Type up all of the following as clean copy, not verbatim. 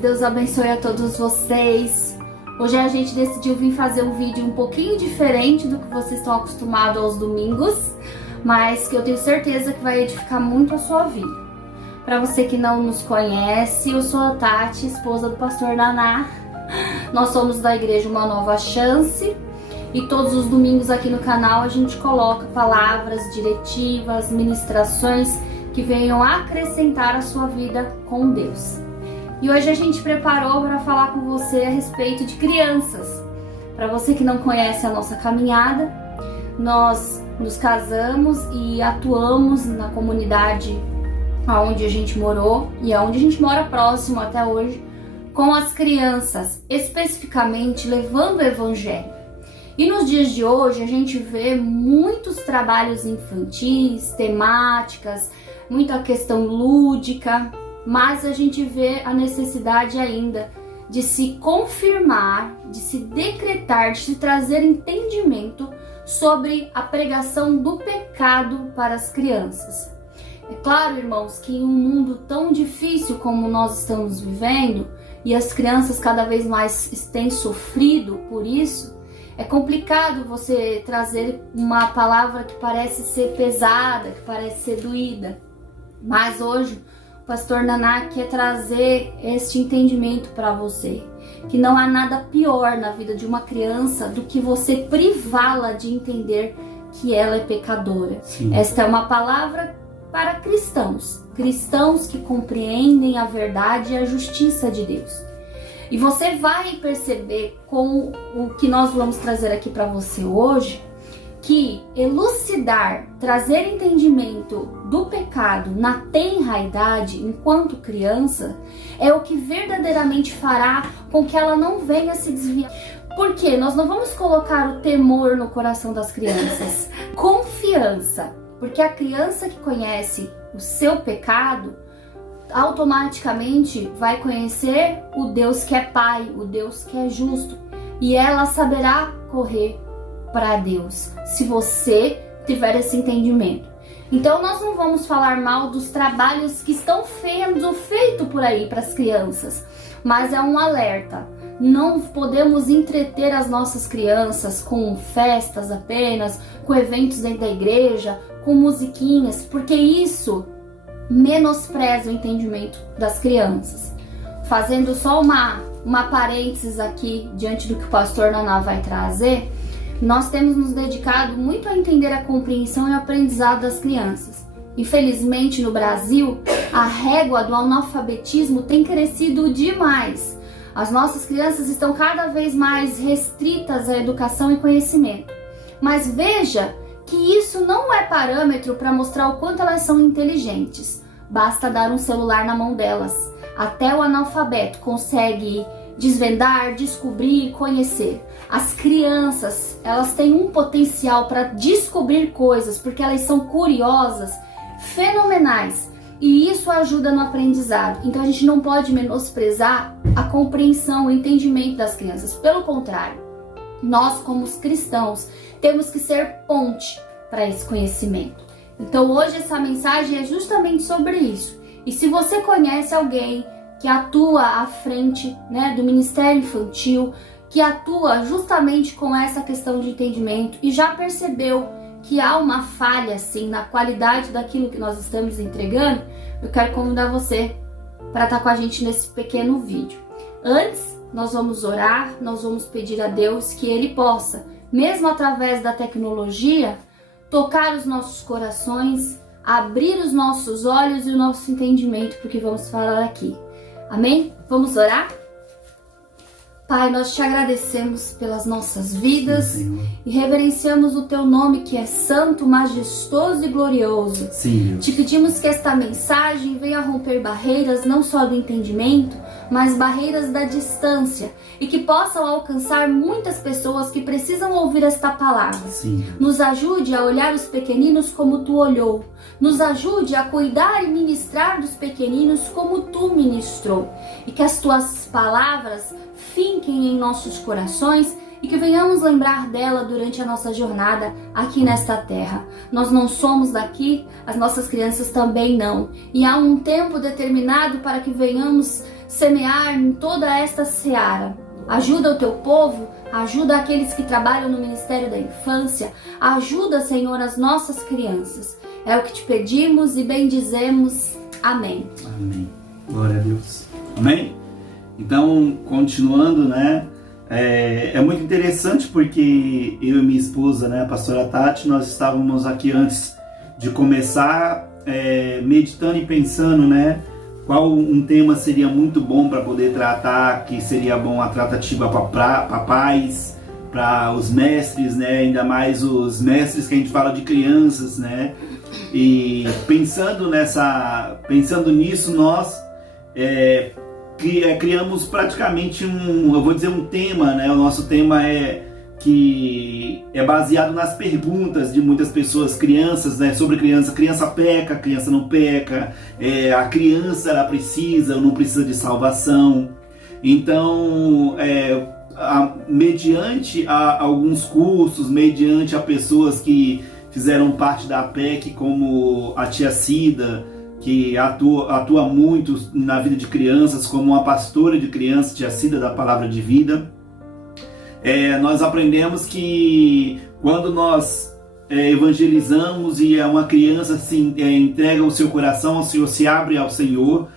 Deus abençoe a todos vocês. Hoje a gente decidiu vir fazer um vídeo um pouquinho diferente do que vocês estão acostumados aos domingos, mas que eu tenho certeza que vai edificar muito a sua vida. Para você que não nos conhece, eu sou a Tati, esposa do pastor Naná. Nós somos da igreja Uma Nova Chance e todos os domingos aqui no canal a gente coloca palavras, diretivas, ministrações que venham acrescentar a sua vida com Deus. E hoje a gente preparou para falar com você a respeito de crianças. Para você que não conhece a nossa caminhada, nós nos casamos e atuamos na comunidade onde a gente morou e onde a gente mora próximo até hoje, com as crianças, especificamente levando o evangelho. E nos dias de hoje a gente vê muitos trabalhos infantis, temáticas, muita questão lúdica, mas a gente vê a necessidade ainda de se confirmar, de se decretar, de se trazer entendimento sobre a pregação do pecado para as crianças. É claro, irmãos, que em um mundo tão difícil como nós estamos vivendo, e as crianças cada vez mais têm sofrido por isso, é complicado você trazer uma palavra que parece ser pesada, que parece ser doída. Mas hoje o pastor Naná quer trazer este entendimento para você, que não há nada pior na vida de uma criança do que você privá-la de entender que ela é pecadora. Sim. Esta é uma palavra para cristãos que compreendem a verdade e a justiça de Deus. E você vai perceber com o que nós vamos trazer aqui para você hoje, que elucidar, trazer entendimento do pecado na tenra idade, enquanto criança, é o que verdadeiramente fará com que ela não venha se desviar. Porque nós não vamos colocar o temor no coração das crianças, confiança, porque a criança que conhece o seu pecado, automaticamente vai conhecer o Deus que é Pai, o Deus que é justo, e ela saberá correr para Deus, se você tiver esse entendimento. Então nós não vamos falar mal dos trabalhos que estão sendo feitos por aí para as crianças, mas é um alerta. Não podemos entreter as nossas crianças com festas apenas, com eventos dentro da igreja, com musiquinhas, porque isso menospreza o entendimento das crianças. Fazendo só uma parênteses aqui diante do que o pastor Naná vai trazer, nós temos nos dedicado muito a entender a compreensão e o aprendizado das crianças. Infelizmente, no Brasil, a régua do analfabetismo tem crescido demais. As nossas crianças estão cada vez mais restritas à educação e conhecimento. Mas veja que isso não é parâmetro para mostrar o quanto elas são inteligentes. Basta dar um celular na mão delas. Até o analfabeto consegue desvendar, descobrir, conhecer. As crianças, elas têm um potencial para descobrir coisas, porque elas são curiosas, fenomenais, e isso ajuda no aprendizado. Então a gente não pode menosprezar a compreensão, o entendimento das crianças. Pelo contrário, nós como os cristãos temos que ser ponte para esse conhecimento. Então hoje essa mensagem é justamente sobre isso. E se você conhece alguém que atua à frente, do Ministério Infantil, que atua justamente com essa questão de entendimento e já percebeu que há uma falha assim na qualidade daquilo que nós estamos entregando, eu quero convidar você para estar com a gente nesse pequeno vídeo. Antes, nós vamos orar, nós vamos pedir a Deus que Ele possa, mesmo através da tecnologia, tocar os nossos corações, abrir os nossos olhos e o nosso entendimento porque vamos falar aqui. Amém? Vamos orar? Pai, nós te agradecemos pelas nossas vidas e reverenciamos o teu nome que é santo, majestoso e glorioso. Sim, Deus. Te pedimos que esta mensagem venha romper barreiras não só do entendimento, mas barreiras da distância e que possam alcançar muitas pessoas que precisam ouvir esta palavra. Sim. Nos ajude a olhar os pequeninos como tu olhou. Nos ajude a cuidar e ministrar dos pequeninos como tu ministrou. E que as tuas palavras finquem em nossos corações e que venhamos lembrar dela durante a nossa jornada aqui nesta terra. Nós não somos daqui, as nossas crianças também não, e há um tempo determinado para que venhamos semear em toda esta seara. Ajuda o teu povo, ajuda aqueles que trabalham no Ministério da Infância, ajuda, Senhor, as nossas crianças. É o que te pedimos e bendizemos. Amém. Amém. Glória a Deus. Amém? Então, continuando, né? É muito interessante porque eu e minha esposa, né, a pastora Tati, nós estávamos aqui antes de começar meditando e pensando, né? Qual um tema seria muito bom para poder tratar, que seria bom a tratativa para pais, para os mestres, né? Ainda mais os mestres que a gente fala de crianças, né? E pensando nisso, nós criamos praticamente um tema, né? O nosso tema que é baseado nas perguntas de muitas pessoas, crianças, né? Sobre criança peca, criança não peca, a criança ela precisa ou não precisa de salvação. Então, mediante alguns cursos, mediante a pessoas que fizeram parte da APEC, como a tia Cida, que atua muito na vida de crianças, como uma pastora de crianças, tia Cida da Palavra de Vida, nós aprendemos que quando nós evangelizamos e uma criança entrega o seu coração ao Senhor, se abre ao Senhor,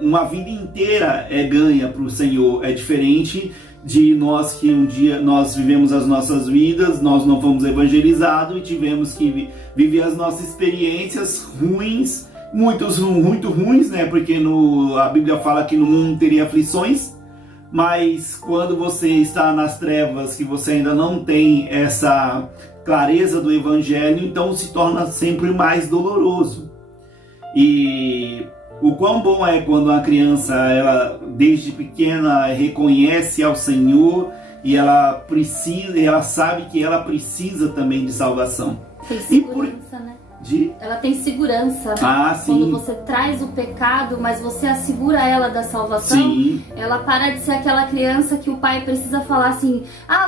uma vida inteira é ganha para o Senhor. É diferente de nós que um dia nós vivemos as nossas vidas, nós não fomos evangelizados e tivemos que viver as nossas experiências ruins, muito ruins, né? Porque a Bíblia fala que no mundo teria aflições, mas quando você está nas trevas, que você ainda não tem essa clareza do Evangelho, então se torna sempre mais doloroso. E o quão bom é quando uma criança, ela desde pequena reconhece ao Senhor e ela sabe que ela precisa também de salvação. Tem segurança, né? Ela tem segurança, né? Sim. Quando você traz o pecado, mas você assegura ela da salvação, sim, ela para de ser aquela criança que o pai precisa falar assim: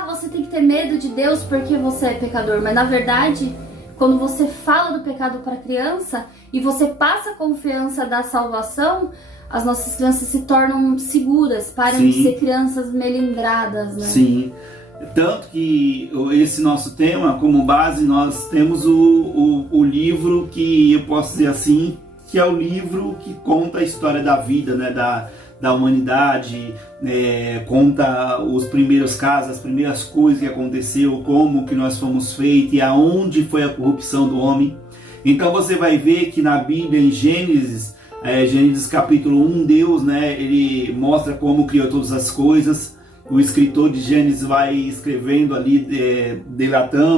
você tem que ter medo de Deus porque você é pecador. Mas na verdade, quando você fala do pecado para a criança e você passa a confiança da salvação, as nossas crianças se tornam seguras, param sim, de ser crianças melindradas, né? Sim. Tanto que esse nosso tema, como base, nós temos o livro que eu posso dizer assim, que é o livro que conta a história da vida, né, da humanidade, conta os primeiros casos, as primeiras coisas que aconteceu, como que nós fomos feitos e aonde foi a corrupção do homem. Então você vai ver que na Bíblia, em Gênesis capítulo 1, Deus, né, ele mostra como criou todas as coisas. O escritor de Gênesis vai escrevendo ali,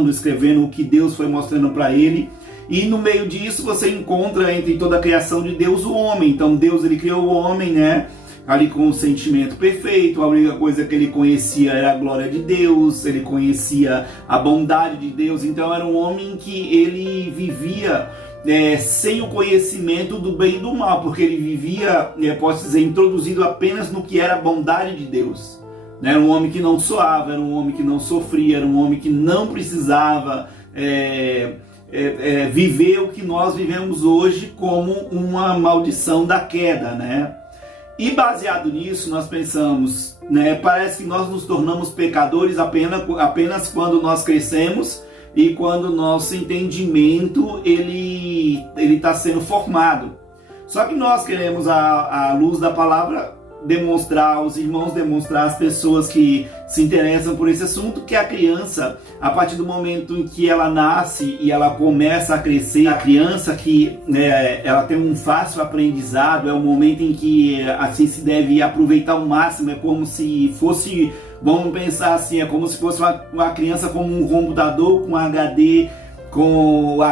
escrevendo o que Deus foi mostrando para ele. E no meio disso você encontra entre toda a criação de Deus o homem. Então Deus, ele criou o homem, né, ali com um sentimento perfeito. A única coisa que ele conhecia era a glória de Deus, ele conhecia a bondade de Deus. Então era um homem que ele vivia sem o conhecimento do bem e do mal, porque ele vivia, posso dizer, introduzido apenas no que era a bondade de Deus. Era um homem que não suava, era um homem que não sofria, era um homem que não precisava viver o que nós vivemos hoje como uma maldição da queda, né? E baseado nisso, nós pensamos, né, parece que nós nos tornamos pecadores apenas quando nós crescemos e quando o nosso entendimento ele está sendo formado. Só que nós queremos, à luz da palavra, demonstrar aos irmãos, demonstrar às pessoas que se interessam por esse assunto, que a criança, a partir do momento em que ela nasce e ela começa a crescer, a criança que ela tem um fácil aprendizado, é um momento em que assim se deve aproveitar ao máximo. É como se fosse, vamos pensar assim, é como se fosse uma criança como um computador com a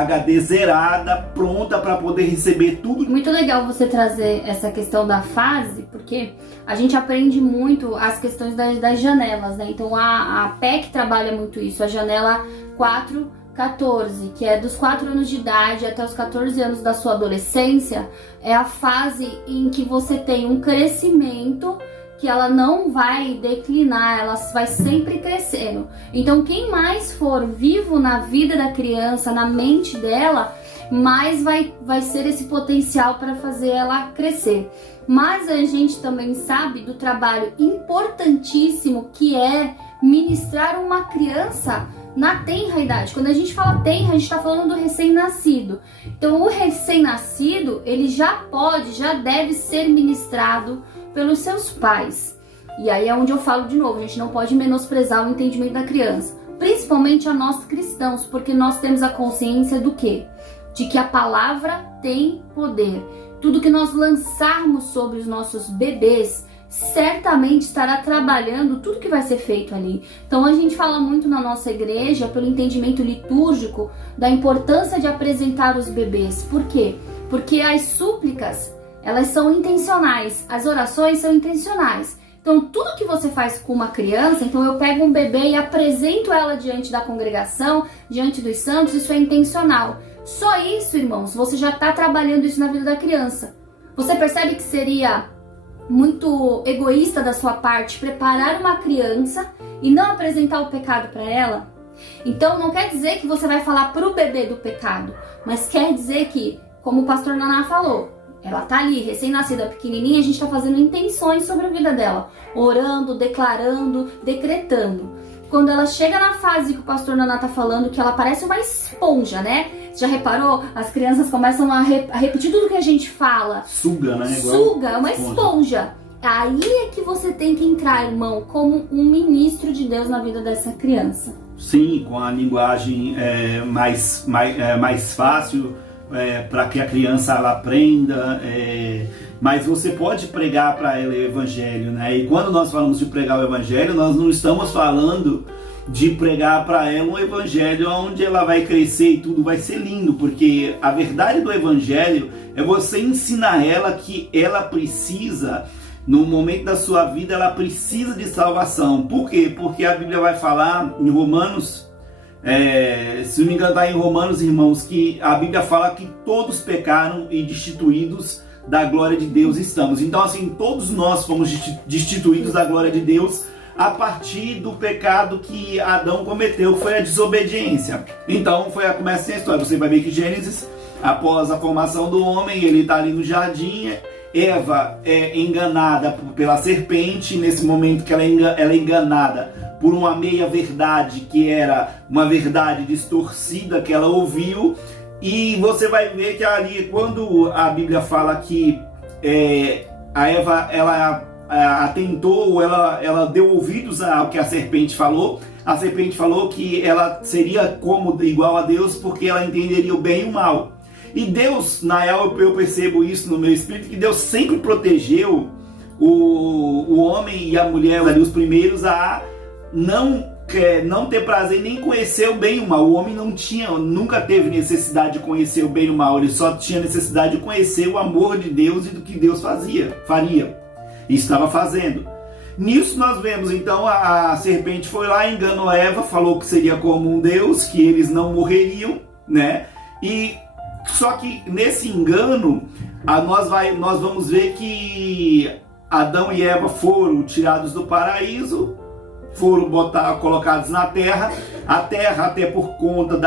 HD zerada, pronta para poder receber tudo. Muito legal você trazer essa questão da fase, porque a gente aprende muito as questões das janelas, né? Então a PEC trabalha muito isso, a janela 4-14, que é dos 4 anos de idade até os 14 anos da sua adolescência, é a fase em que você tem um crescimento que ela não vai declinar, ela vai sempre crescendo. Então, quem mais for vivo na vida da criança, na mente dela, mais vai ser esse potencial para fazer ela crescer. Mas a gente também sabe do trabalho importantíssimo que é ministrar uma criança na tenra idade. Quando a gente fala tenra, a gente está falando do recém-nascido. Então, o recém-nascido, ele já deve ser ministrado pelos seus pais. E aí é onde eu falo de novo, a gente não pode menosprezar o entendimento da criança, principalmente a nós cristãos, porque nós temos a consciência do quê? De que a palavra tem poder. Tudo que nós lançarmos sobre os nossos bebês certamente estará trabalhando tudo que vai ser feito ali. Então a gente fala muito na nossa igreja, pelo entendimento litúrgico, da importância de apresentar os bebês. Por quê? Porque as súplicas, elas são intencionais, as orações são intencionais. Então tudo que você faz com uma criança, então eu pego um bebê e apresento ela diante da congregação, diante dos santos, isso é intencional. Só isso, irmãos, você já está trabalhando isso na vida da criança. Você percebe que seria muito egoísta da sua parte preparar uma criança e não apresentar o pecado para ela? Então não quer dizer que você vai falar para o bebê do pecado, mas quer dizer que, como o pastor Naná falou, ela tá ali, recém-nascida, pequenininha, a gente tá fazendo intenções sobre a vida dela, orando, declarando, decretando. Quando ela chega na fase que o pastor Naná tá falando, que ela parece uma esponja, né? Já reparou? As crianças começam a repetir tudo que a gente fala. Suga, né? Suga, é uma esponja. Aí é que você tem que entrar, irmão, como um ministro de Deus na vida dessa criança. Sim, com a linguagem mais fácil, para que a criança ela aprenda, mas você pode pregar para ela o evangelho, né? E quando nós falamos de pregar o evangelho, nós não estamos falando de pregar para ela um evangelho onde ela vai crescer e tudo vai ser lindo, porque a verdade do evangelho é você ensinar ela que ela precisa, no momento da sua vida, ela precisa de salvação. Por quê? Porque a Bíblia vai falar em Romanos, se não me engano está em Romanos, irmãos, que a Bíblia fala que todos pecaram e destituídos da glória de Deus estamos. Então assim, todos nós fomos destituídos da glória de Deus a partir do pecado que Adão cometeu, que foi a desobediência. Então começa a história. Você vai ver que Gênesis, após a formação do homem, ele está ali no jardim, Eva é enganada pela serpente. Nesse momento que ela é enganada por uma meia-verdade, que era uma verdade distorcida que ela ouviu. E você vai ver que ali, quando a Bíblia fala que a Eva, ela atentou, ela deu ouvidos ao que a serpente falou. A serpente falou que ela seria igual a Deus, porque ela entenderia o bem e o mal. E Deus, na real, eu percebo isso no meu espírito, que Deus sempre protegeu o homem e a mulher, os primeiros, a não ter prazer nem conhecer o bem e o mal. O homem nunca teve necessidade de conhecer o bem e o mal, ele só tinha necessidade de conhecer o amor de Deus e do que Deus faria e estava fazendo. Nisso nós vemos, então, a serpente foi lá, enganou a Eva, falou que seria como um Deus, que eles não morreriam, né? E só que nesse engano, nós vamos ver que Adão e Eva foram tirados do paraíso, foram colocados na terra. A terra, até por conta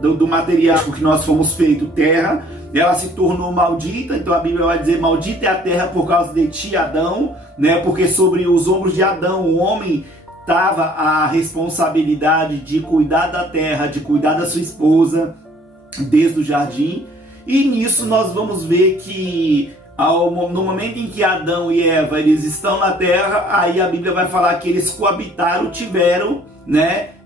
do material que nós fomos feito, terra, ela se tornou maldita. Então a Bíblia vai dizer: maldita é a terra por causa de ti, Adão, né? Porque sobre os ombros de Adão, o homem, estava a responsabilidade de cuidar da terra, de cuidar da sua esposa, desde o jardim. E nisso nós vamos ver que no momento em que Adão e Eva eles estão na terra, aí a Bíblia vai falar que eles coabitaram,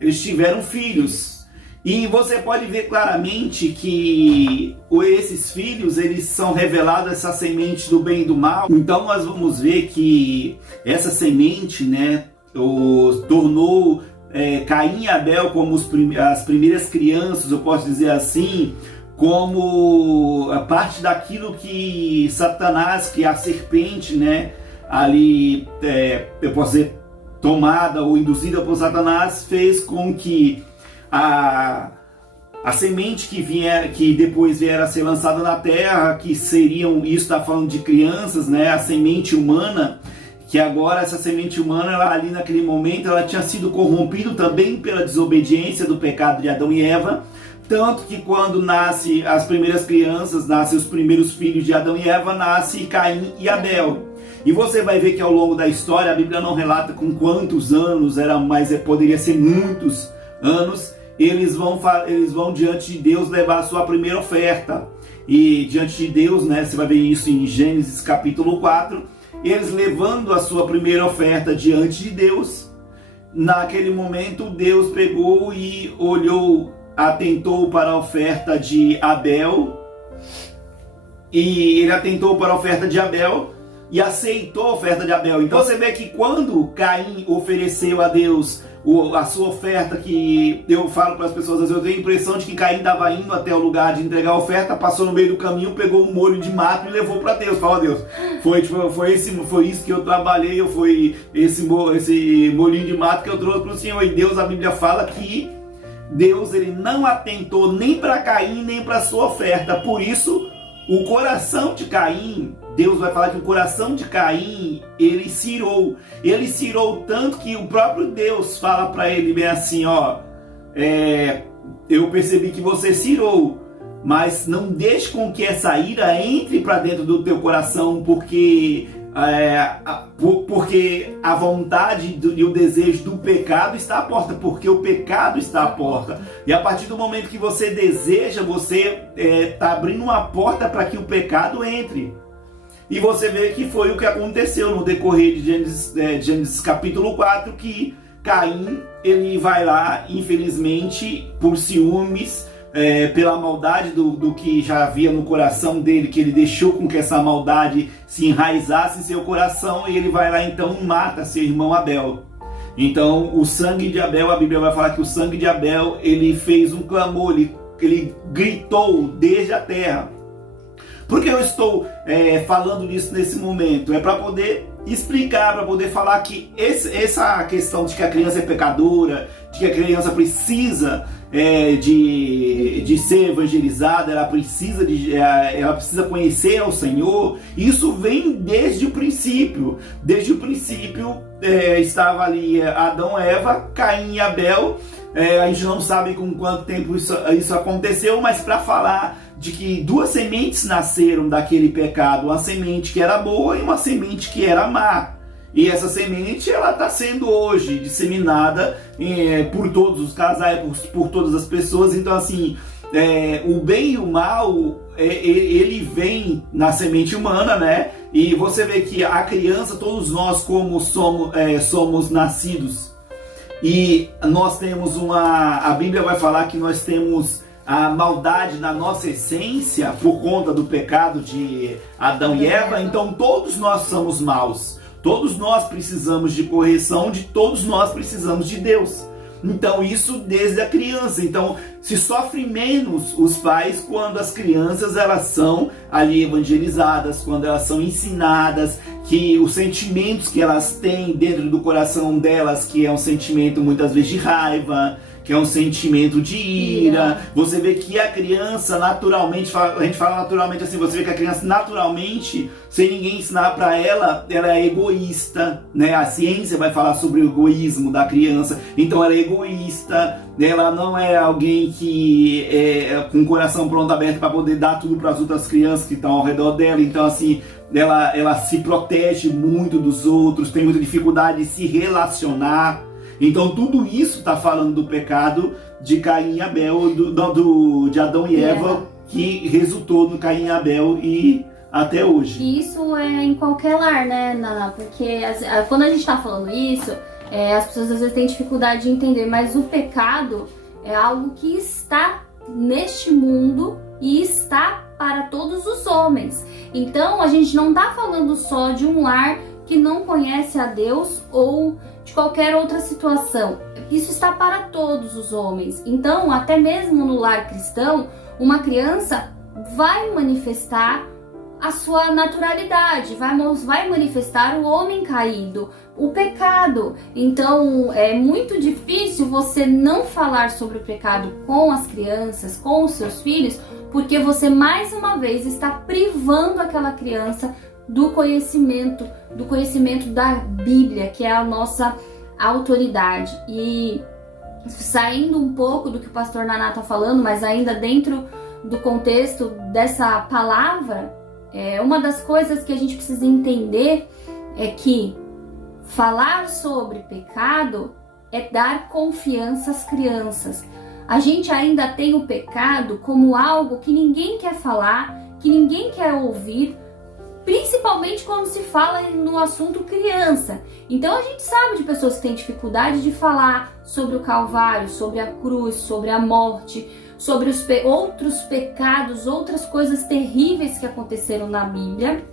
eles tiveram filhos. E você pode ver claramente que esses filhos, eles são revelados, essa semente do bem e do mal. Então nós vamos ver que essa semente, tornou Caim e Abel como as primeiras crianças, eu posso dizer assim, como a parte daquilo que Satanás, que a serpente, ali, eu posso dizer, tomada ou induzida por Satanás, fez com que a semente que depois vier a ser lançada na terra, que seriam, isso está falando de crianças, a semente humana, que agora essa semente humana, ela, ali naquele momento, ela tinha sido corrompida também pela desobediência do pecado de Adão e Eva, tanto que quando nasce as primeiras crianças, nascem os primeiros filhos de Adão e Eva, nasce Caim e Abel. E você vai ver que ao longo da história, a Bíblia não relata com quantos anos, mas poderia ser muitos anos, eles vão diante de Deus levar a sua primeira oferta. E diante de Deus, né, você vai ver isso em Gênesis capítulo 4, eles levando a sua primeira oferta diante de Deus. Naquele momento, Deus pegou e olhou, atentou para a oferta de Abel, e ele atentou para a oferta de Abel e aceitou a oferta de Abel. Então você vê que quando Caim ofereceu a Deus a sua oferta, que eu falo para as pessoas, às vezes eu tenho a impressão de que Caim estava indo até o lugar de entregar a oferta, passou no meio do caminho, pegou um molho de mato e levou para Deus. Fala, Deus, foi isso que eu trabalhei, foi esse molhinho de mato que eu trouxe para o Senhor. E Deus, a Bíblia fala que Deus, ele não atentou nem para Caim, nem para sua oferta. Por isso, o coração de Caim, Deus vai falar que o coração de Caim, ele cirou. Ele cirou tanto que o próprio Deus fala para ele bem assim, ó, eu percebi que você cirou, mas não deixe com que essa ira entre para dentro do teu coração, porque a vontade e o desejo do pecado está à porta, porque o pecado está à porta. E a partir do momento que você deseja, você está abrindo uma porta para que o pecado entre. E você vê que foi o que aconteceu no decorrer de Gênesis capítulo 4, que Caim, ele vai lá, infelizmente, por ciúmes, pela maldade do que já havia no coração dele, que ele deixou com que essa maldade se enraizasse em seu coração, e ele vai lá então e mata seu irmão Abel. Então o sangue de Abel, a Bíblia vai falar que o sangue de Abel, ele fez um clamor, ele gritou desde a terra. Por que eu estou falando disso nesse momento? É para poder explicar, para poder falar que essa questão de que a criança é pecadora, de que a criança precisa de ser evangelizada, ela precisa conhecer ao Senhor, isso vem desde o princípio. Desde o princípio estava ali Adão, Eva, Caim e Abel. A gente não sabe com quanto tempo isso aconteceu, mas para falar de que duas sementes nasceram daquele pecado, uma semente que era boa e uma semente que era má. E essa semente, ela está sendo hoje disseminada por todos os casais, por todas as pessoas. Então assim, o bem e o mal, ele vem na semente humana, né? E você vê que a criança, todos nós como somos nascidos, e nós temos a Bíblia vai falar que nós temos a maldade na nossa essência por conta do pecado de Adão e Eva. Então todos nós somos maus, todos nós precisamos de correção, todos nós precisamos de Deus. Então isso desde a criança. Então se sofre menos os pais quando as crianças elas são ali evangelizadas, quando elas são ensinadas que os sentimentos que elas têm dentro do coração delas, que é um sentimento muitas vezes de raiva, que é um sentimento de ira. Você vê que a criança naturalmente, a gente fala naturalmente assim, você vê que a criança naturalmente, sem ninguém ensinar para ela é egoísta, né? A ciência vai falar sobre o egoísmo da criança. Então ela é egoísta, ela não é alguém que com o coração pronto, aberto para poder dar tudo para as outras crianças que estão ao redor dela. Então assim, ela se protege muito dos outros, tem muita dificuldade de se relacionar. Então tudo isso está falando do pecado de Caim e Abel, de Adão e Eva, que resultou no Caim e Abel e até hoje. E isso é em qualquer lar, né, Naná? Porque quando a gente está falando isso, as pessoas às vezes têm dificuldade de entender, mas o pecado é algo que está neste mundo e está para todos os homens. Então a gente não está falando só de um lar que não conhece a Deus ou de qualquer outra situação. Isso está para todos os homens. Então, até mesmo no lar cristão, uma criança vai manifestar a sua naturalidade, vai manifestar o homem caído, o pecado. Então, é muito difícil você não falar sobre o pecado com as crianças, com os seus filhos, porque você mais uma vez está privando aquela criança do conhecimento da Bíblia, que é a nossa autoridade. E saindo um pouco do que o pastor Naná está falando, mas ainda dentro do contexto dessa palavra, uma das coisas que a gente precisa entender é que falar sobre pecado é dar confiança às crianças. A gente ainda tem o pecado como algo que ninguém quer falar, que ninguém quer ouvir, principalmente quando se fala no assunto criança. Então a gente sabe de pessoas que têm dificuldade de falar sobre o Calvário, sobre a cruz, sobre a morte, sobre os outros pecados, outras coisas terríveis que aconteceram na Bíblia.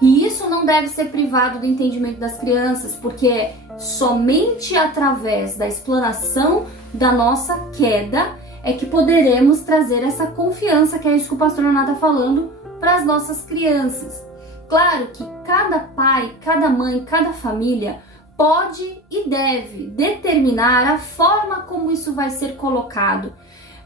E isso não deve ser privado do entendimento das crianças, porque é somente através da explanação da nossa queda é que poderemos trazer essa confiança, que é isso que o pastor Naná está falando, para as nossas crianças. Claro que cada pai, cada mãe, cada família pode e deve determinar a forma como isso vai ser colocado,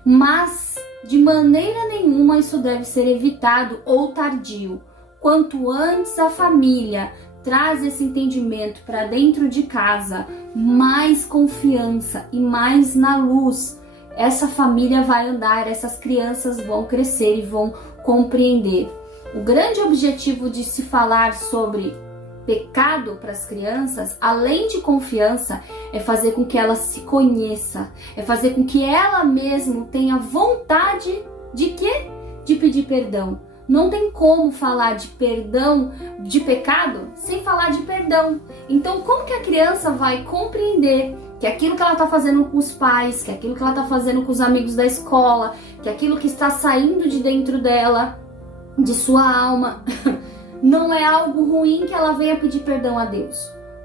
mas de maneira nenhuma isso deve ser evitado ou tardio. Quanto antes a família traz esse entendimento para dentro de casa, mais confiança e mais na luz essa família vai andar, essas crianças vão crescer e vão compreender. O grande objetivo de se falar sobre pecado para as crianças, além de confiança, é fazer com que ela se conheça, é fazer com que ela mesma tenha vontade de quê? De pedir perdão. Não tem como falar de perdão, de pecado, sem falar de perdão. Então, como que a criança vai compreender que aquilo que ela está fazendo com os pais, que aquilo que ela está fazendo com os amigos da escola, que aquilo que está saindo de dentro dela, de sua alma, não é algo ruim que ela venha pedir perdão a Deus?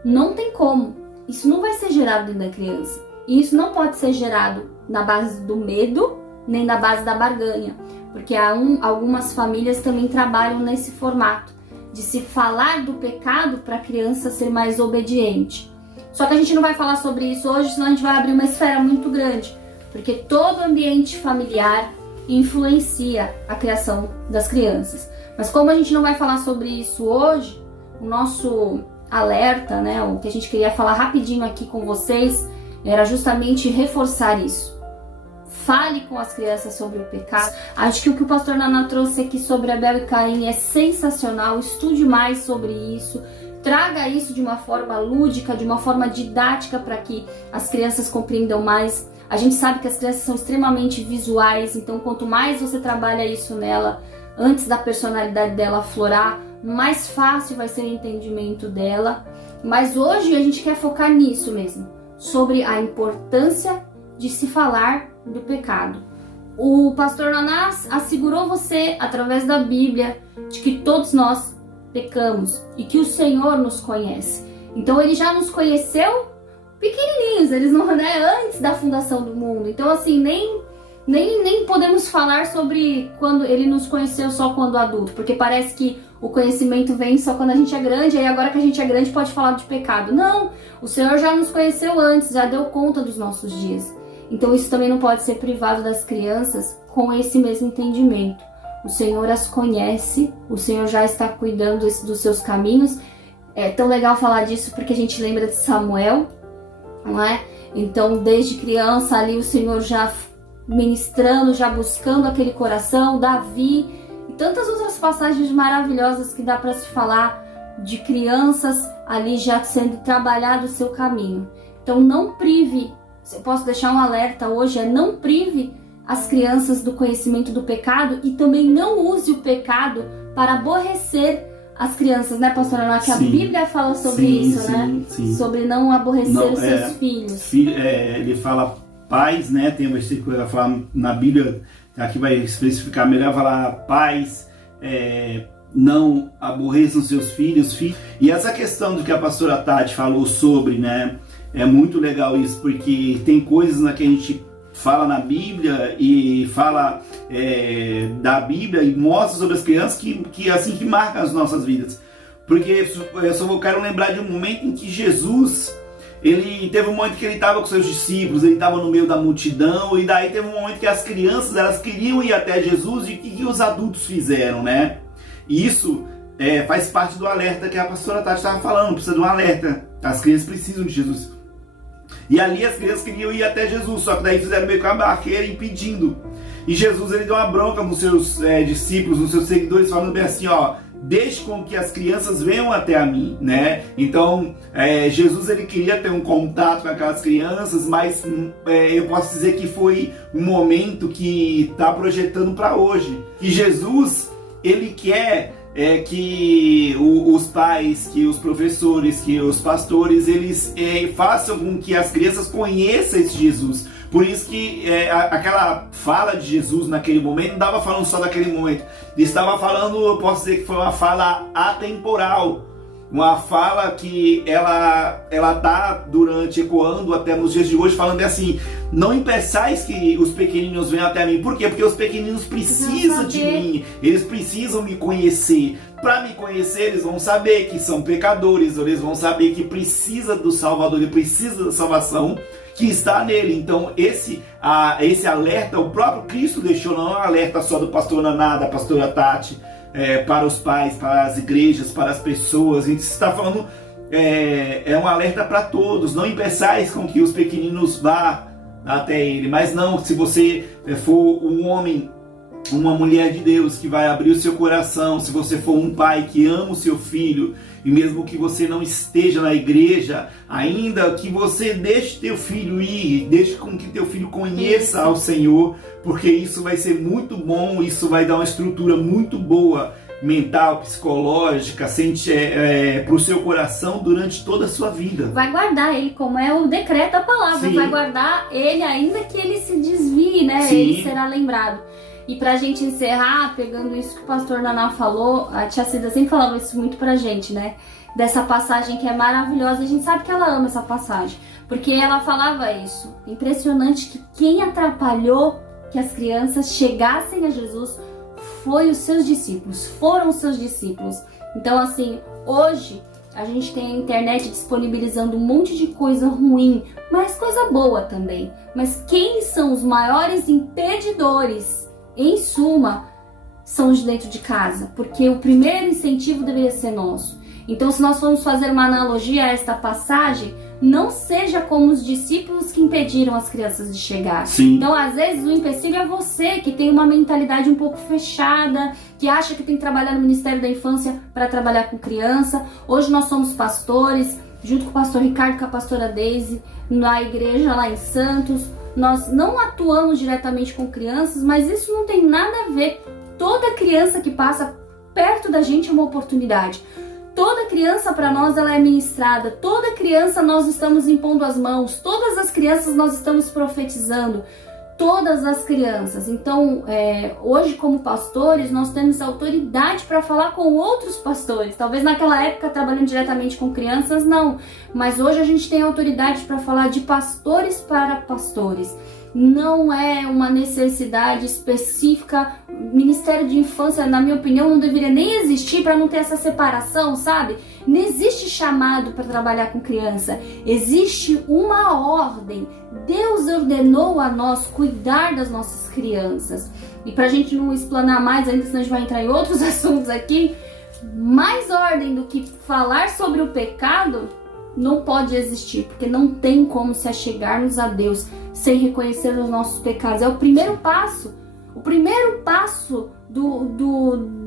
Não tem como. Isso não vai ser gerado dentro da criança. E isso não pode ser gerado na base do medo, nem na base da barganha. Porque algumas famílias também trabalham nesse formato de se falar do pecado para a criança ser mais obediente. Só que a gente não vai falar sobre isso hoje, senão a gente vai abrir uma esfera muito grande, porque todo ambiente familiar influencia a criação das crianças. Mas como a gente não vai falar sobre isso hoje, o nosso alerta, né, o que a gente queria falar rapidinho aqui com vocês, era justamente reforçar isso. Fale com as crianças sobre o pecado. Acho que o que o pastor Naná trouxe aqui sobre Abel e Caim é sensacional. Estude mais sobre isso. Traga isso de uma forma lúdica, de uma forma didática, para que as crianças compreendam mais. A gente sabe que as crianças são extremamente visuais, então quanto mais você trabalha isso nela, antes da personalidade dela aflorar, mais fácil vai ser o entendimento dela. Mas hoje a gente quer focar nisso mesmo, sobre a importância de se falar do pecado. O pastor Naná assegurou você, através da Bíblia, de que todos nós pecamos e que o Senhor nos conhece. Então ele já nos conheceu pequenininhos, eles não, né, antes da fundação do mundo. Então assim, nem podemos falar sobre quando ele nos conheceu só quando adulto, porque parece que o conhecimento vem só quando a gente é grande, e agora que a gente é grande pode falar de pecado. Não, o Senhor já nos conheceu antes, já deu conta dos nossos dias. Então isso também não pode ser privado das crianças com esse mesmo entendimento. O Senhor as conhece, o Senhor já está cuidando dos seus caminhos. É tão legal falar disso porque a gente lembra de Samuel, não é? Então desde criança ali o Senhor já ministrando, já buscando aquele coração, Davi e tantas outras passagens maravilhosas que dá para se falar de crianças ali já sendo trabalhado o seu caminho. Então não prive, eu posso deixar um alerta hoje, não prive as crianças do conhecimento do pecado e também não use o pecado para aborrecer as crianças, né, pastora Ana? Que a Bíblia fala sobre isso, né? Sim. Sobre não aborrecer os seus filhos. Ele fala pais, né? Tem um versículo que vai falar na Bíblia, aqui vai especificar melhor, falar pais, não aborreçam seus filhos. E essa questão do que a pastora Tati falou sobre, né? É muito legal isso, porque tem coisas que a gente fala na Bíblia e fala da Bíblia e mostra sobre as crianças que marcam as nossas vidas. Porque eu só quero lembrar de um momento em que Jesus, ele teve um momento que ele estava com seus discípulos, ele estava no meio da multidão, e daí teve um momento que as crianças, elas queriam ir até Jesus, e o que os adultos fizeram, né? E isso faz parte do alerta que a pastora Tati estava falando, precisa de um alerta. As crianças precisam de Jesus. E ali as crianças queriam ir até Jesus, só que daí fizeram meio que uma barreira impedindo. E Jesus, ele deu uma bronca nos seus discípulos, nos seus seguidores, falando bem assim, ó, deixe com que as crianças venham até a mim, né? Então, Jesus, ele queria ter um contato com aquelas crianças, mas eu posso dizer que foi um momento que está projetando para hoje. E Jesus, ele quer que os pais, que os professores, que os pastores, eles façam com que as crianças conheçam esse Jesus. Por isso que aquela fala de Jesus naquele momento não estava falando só daquele momento. Ele estava falando, eu posso dizer que foi uma fala atemporal. Uma fala que ela está ecoando até nos dias de hoje, falando assim, não impeçais que os pequeninos venham até mim. Por quê? Porque os pequeninos precisam de mim, eles precisam me conhecer. Para me conhecer, eles vão saber que são pecadores, eles vão saber que precisa do Salvador, ele precisa da salvação que está nele. Então esse alerta o próprio Cristo deixou, não é um alerta só do pastor Naná, da pastora Tati, para os pais, para as igrejas, para as pessoas. A gente está falando, é um alerta para todos. Não impeçais com que os pequeninos vá até ele, mas não, se você for um homem, uma mulher de Deus que vai abrir o seu coração, se você for um pai que ama o seu filho, e mesmo que você não esteja na igreja, ainda que você deixe teu filho ir, deixe com que teu filho conheça ao Senhor, porque isso vai ser muito bom, isso vai dar uma estrutura muito boa, mental, psicológica, para o seu coração durante toda a sua vida. Vai guardar ele, como é o decreto da palavra. Sim. Vai guardar ele ainda que ele se desvie, né? Sim. Ele será lembrado. E pra gente encerrar, pegando isso que o pastor Naná falou, a tia Cida sempre falava isso muito pra gente, né? Dessa passagem que é maravilhosa, a gente sabe que ela ama essa passagem, porque ela falava isso. Impressionante que quem atrapalhou que as crianças chegassem a Jesus foram os seus discípulos. Então assim, hoje a gente tem a internet disponibilizando um monte de coisa ruim, mas coisa boa também. Mas quem são os maiores impedidores? Em suma, são os de dentro de casa, porque o primeiro incentivo deveria ser nosso. Então, se nós formos fazer uma analogia a esta passagem, não seja como os discípulos que impediram as crianças de chegar. Sim. Então, às vezes, o empecilho é você, que tem uma mentalidade um pouco fechada, que acha que tem que trabalhar no Ministério da Infância para trabalhar com criança. Hoje nós somos pastores, junto com o pastor Ricardo e com a pastora Deise, na igreja lá em Santos. Nós não atuamos diretamente com crianças, mas isso não tem nada a ver. Toda criança que passa perto da gente é uma oportunidade. Toda criança para nós ela é ministrada. Toda criança nós estamos impondo as mãos. Todas as crianças nós estamos profetizando. Todas as crianças. Então, hoje como pastores, nós temos autoridade para falar com outros pastores. Talvez naquela época, trabalhando diretamente com crianças, não. Mas hoje a gente tem autoridade para falar de pastores para pastores. Não é uma necessidade específica. Ministério de Infância, na minha opinião, não deveria nem existir para não ter essa separação, sabe? Não existe chamado para trabalhar com criança. Existe uma ordem. Deus ordenou a nós cuidar das nossas crianças. E para a gente não explanar mais, ainda senão a gente vai entrar em outros assuntos aqui, mais ordem do que falar sobre o pecado não pode existir, porque não tem como se achegarmos a Deus sem reconhecer os nossos pecados. É o primeiro passo. O primeiro passo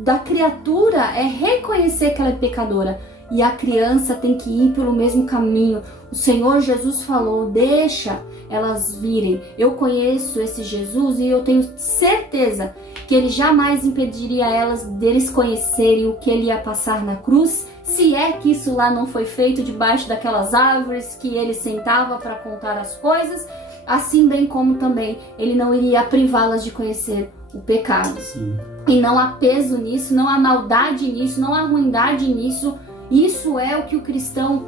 da criatura é reconhecer que ela é pecadora. E a criança tem que ir pelo mesmo caminho. O Senhor Jesus falou, deixa elas virem. Eu conheço esse Jesus e eu tenho certeza que ele jamais impediria elas deles conhecerem o que ele ia passar na cruz, se é que isso lá não foi feito debaixo daquelas árvores que ele sentava para contar as coisas, assim bem como também ele não iria privá-las de conhecer o pecado. Sim. E não há peso nisso, não há maldade nisso, não há ruindade nisso. Isso é o que o cristão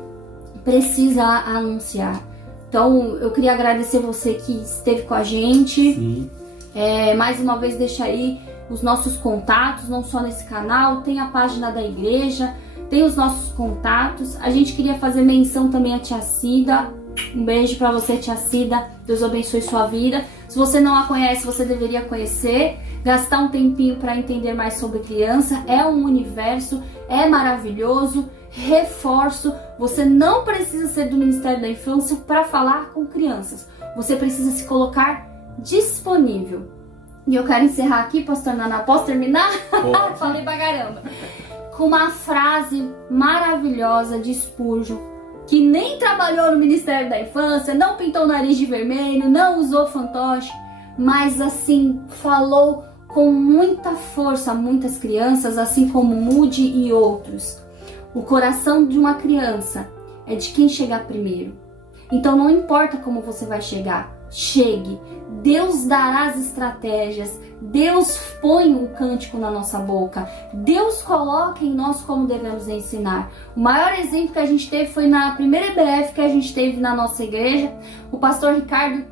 precisa anunciar. Então, eu queria agradecer você que esteve com a gente. Sim. Mais uma vez, deixa aí os nossos contatos, não só nesse canal, tem a página da igreja, tem os nossos contatos. A gente queria fazer menção também à tia Cida. Um beijo pra você, tia Cida. Deus abençoe sua vida. Se você não a conhece, você deveria conhecer. Gastar um tempinho para entender mais sobre criança. É um universo, é maravilhoso. Reforço, você não precisa ser do Ministério da Infância para falar com crianças. Você precisa se colocar disponível. E eu quero encerrar aqui, pastor Naná. Posso terminar? Falei pra caramba. Com uma frase maravilhosa de Spurgeon, que nem trabalhou no Ministério da Infância, não pintou o nariz de vermelho, não usou fantoche, mas assim, falou com muita força a muitas crianças, assim como Moody e outros. O coração de uma criança é de quem chegar primeiro. Então não importa como você vai chegar, chegue. Deus dará as estratégias. Deus põe um cântico na nossa boca. Deus coloca em nós como devemos ensinar. O maior exemplo que a gente teve foi na primeira EBF que a gente teve na nossa igreja. O pastor Ricardo,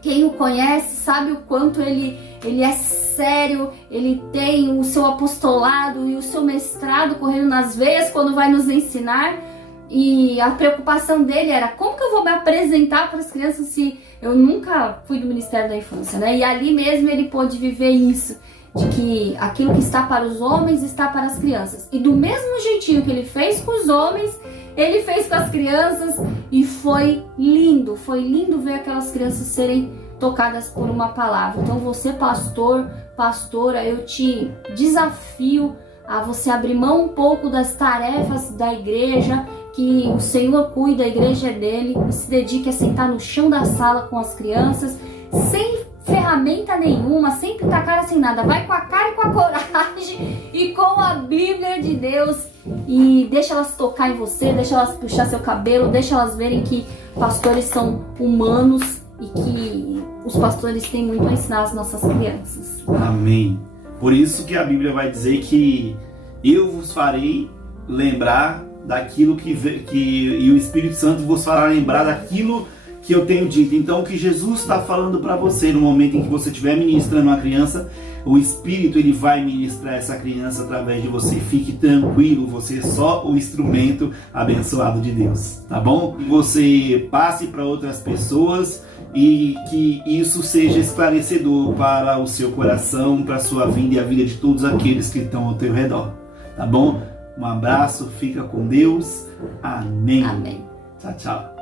quem o conhece, sabe o quanto ele é sério, ele tem o seu apostolado e o seu mestrado correndo nas veias quando vai nos ensinar. E a preocupação dele era: como que eu vou me apresentar para as crianças se eu nunca fui do Ministério da Infância, né? E ali mesmo ele pôde viver isso, de que aquilo que está para os homens está para as crianças. E do mesmo jeitinho que ele fez com os homens, ele fez com as crianças, e foi lindo ver aquelas crianças serem tocadas por uma palavra. Então você, pastor, pastora, eu te desafio a você abrir mão um pouco das tarefas da igreja, que o Senhor cuida, a igreja é dele, e se dedique a sentar no chão da sala com as crianças, sem ferramenta nenhuma, sem pintar cara, sem nada. Vai com a cara e com a coragem e com a Bíblia de Deus, e deixa elas tocar em você, deixa elas puxar seu cabelo, deixa elas verem que pastores são humanos e que os pastores têm muito a ensinar às nossas crianças. Amém. Por isso que a Bíblia vai dizer que eu vos farei lembrar daquilo e o Espírito Santo vos fará lembrar daquilo que eu tenho dito. Então, o que Jesus está falando para você no momento em que você estiver ministrando uma criança, o Espírito ele vai ministrar essa criança através de você. Fique tranquilo, você é só o instrumento abençoado de Deus, tá bom? E você passe para outras pessoas e que isso seja esclarecedor para o seu coração, para a sua vida e a vida de todos aqueles que estão ao teu redor, tá bom? Um abraço, fica com Deus. Amém. Amém. Tchau, tchau.